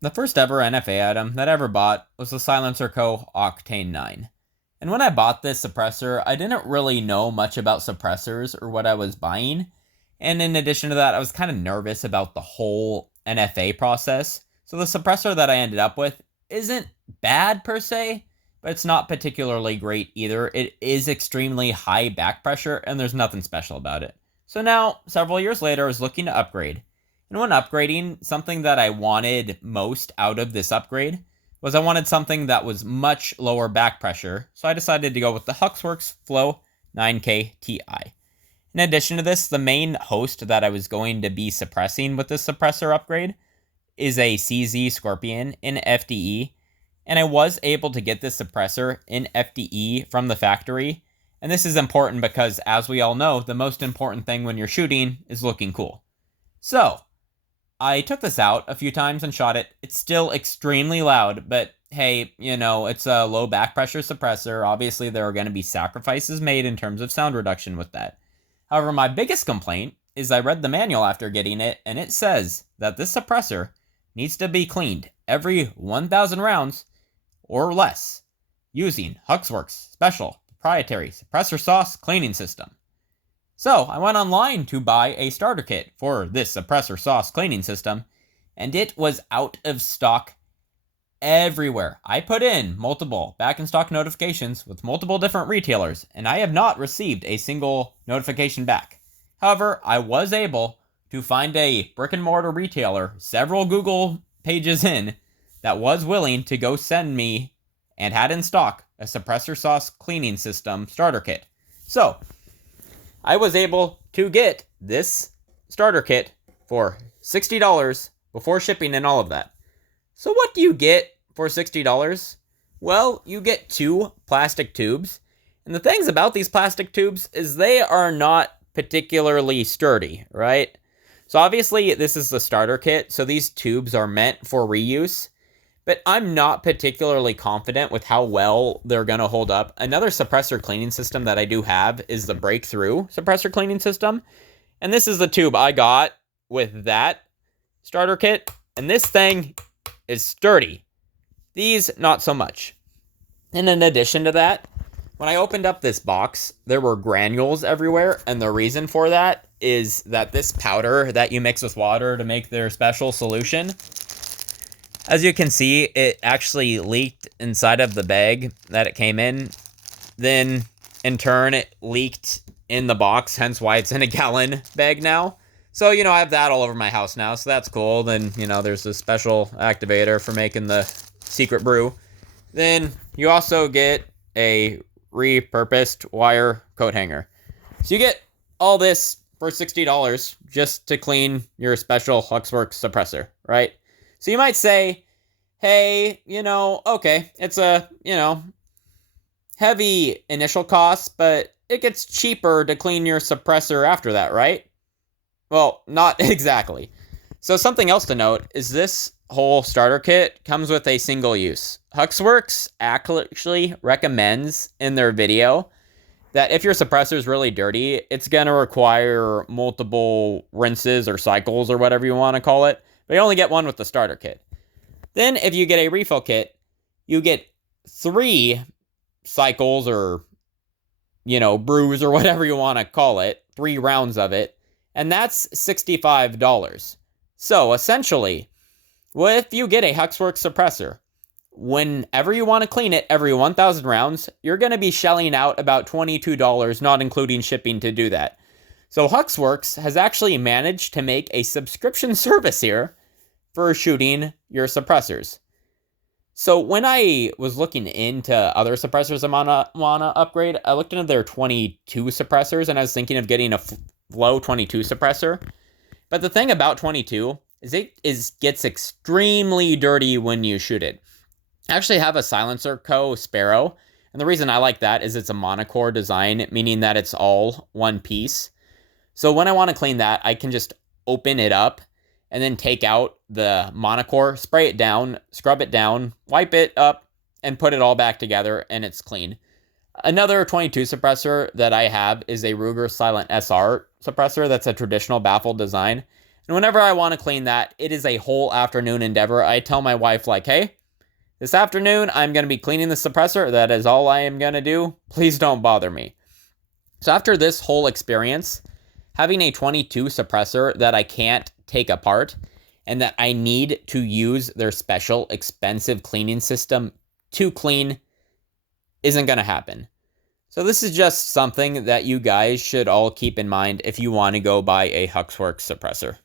The first ever NFA item that I ever bought was the Silencer Co. Octane 9. And when I bought this suppressor, I didn't really know much about suppressors or what I was buying. And in addition to that, I was kind of nervous about the whole NFA process. So the suppressor that I ended up with isn't bad per se, but it's not particularly great either. It is extremely high back pressure, and there's nothing special about it. So now, several years later, I was looking to upgrade. And when upgrading, something that I wanted most out of this upgrade was I wanted something that was much lower back pressure, so I decided to go with the HUXWRX Flow 9K Ti. In addition to this, the main host that I was going to be suppressing with this suppressor upgrade is a CZ Scorpion in FDE, and I was able to get this suppressor in FDE from the factory. And this is important because, as we all know, the most important thing when you're shooting is looking cool. So, I took this out a few times and shot it. It's still extremely loud, but hey, it's a low back pressure suppressor. Obviously, there are going to be sacrifices made in terms of sound reduction with that. However, my biggest complaint is I read the manual after getting it, and it says that this suppressor needs to be cleaned every 1,000 rounds or less using HUXWRX Special Proprietary Suppressor Sauce Cleaning System. So I went online to buy a starter kit for this suppressor sauce cleaning system, and it was out of stock everywhere. I put in multiple back in stock notifications with multiple different retailers, and I have not received a single notification back. However, I was able to find a brick and mortar retailer several Google pages in that was willing to go send me and had in stock a suppressor sauce cleaning system starter kit. So I was able to get this starter kit for $60 before shipping and all of that. So what do you get for $60? Well, you get 2 plastic tubes. And the things about these plastic tubes is they are not particularly sturdy, right? So obviously this is the starter kit, so these tubes are meant for reuse. But I'm not particularly confident with how well they're going to hold up. Another suppressor cleaning system that I do have is the Breakthrough suppressor cleaning system. And this is the tube I got with that starter kit. And this thing is sturdy. These, not so much. And in addition to that, when I opened up this box, there were granules everywhere. And the reason for that is that this powder that you mix with water to make their special solution, as you can see, it actually leaked inside of the bag that it came in. Then, in turn, it leaked in the box, hence why it's in a gallon bag now. So, I have that all over my house now, so that's cool. Then, there's a special activator for making the secret brew. Then, you also get a repurposed wire coat hanger. So, you get all this for $60 just to clean your special HUXWRX suppressor, right? So you might say, hey, okay, it's a, heavy initial cost, but it gets cheaper to clean your suppressor after that, right? Well, not exactly. So something else to note is this whole starter kit comes with a single use. HUXWRX actually recommends in their video that if your suppressor is really dirty, it's going to require multiple rinses or cycles or whatever you want to call it. But you only get one with the starter kit. Then if you get a refill kit, you get 3 cycles or, brews or whatever you want to call it, 3 rounds of it, and that's $65. So essentially, if you get a HUXWRX suppressor, whenever you want to clean it every 1,000 rounds, you're going to be shelling out about $22, not including shipping, to do that. So HUXWRX has actually managed to make a subscription service here for shooting your suppressors. So when I was looking into other suppressors I wanna upgrade, I looked into their 22 suppressors, and I was thinking of getting a Flow 22 suppressor. But the thing about 22 is it gets extremely dirty when you shoot it. I actually have a Silencer Co. Sparrow, and the reason I like that is it's a monocore design, meaning that it's all one piece. So when I want to clean that, I can just open it up and then take out the monocore, spray it down, scrub it down, wipe it up, and put it all back together, and it's clean. Another 22 suppressor that I have is a Ruger Silent SR suppressor that's a traditional baffle design. And whenever I want to clean that, it is a whole afternoon endeavor. I tell my wife, like, hey, this afternoon I'm going to be cleaning the suppressor. That is all I am going to do. Please don't bother me. So after this whole experience, having a 22 suppressor that I can't take apart and that I need to use their special expensive cleaning system to clean isn't going to happen. So this is just something that you guys should all keep in mind if you want to go buy a HUXWRX suppressor.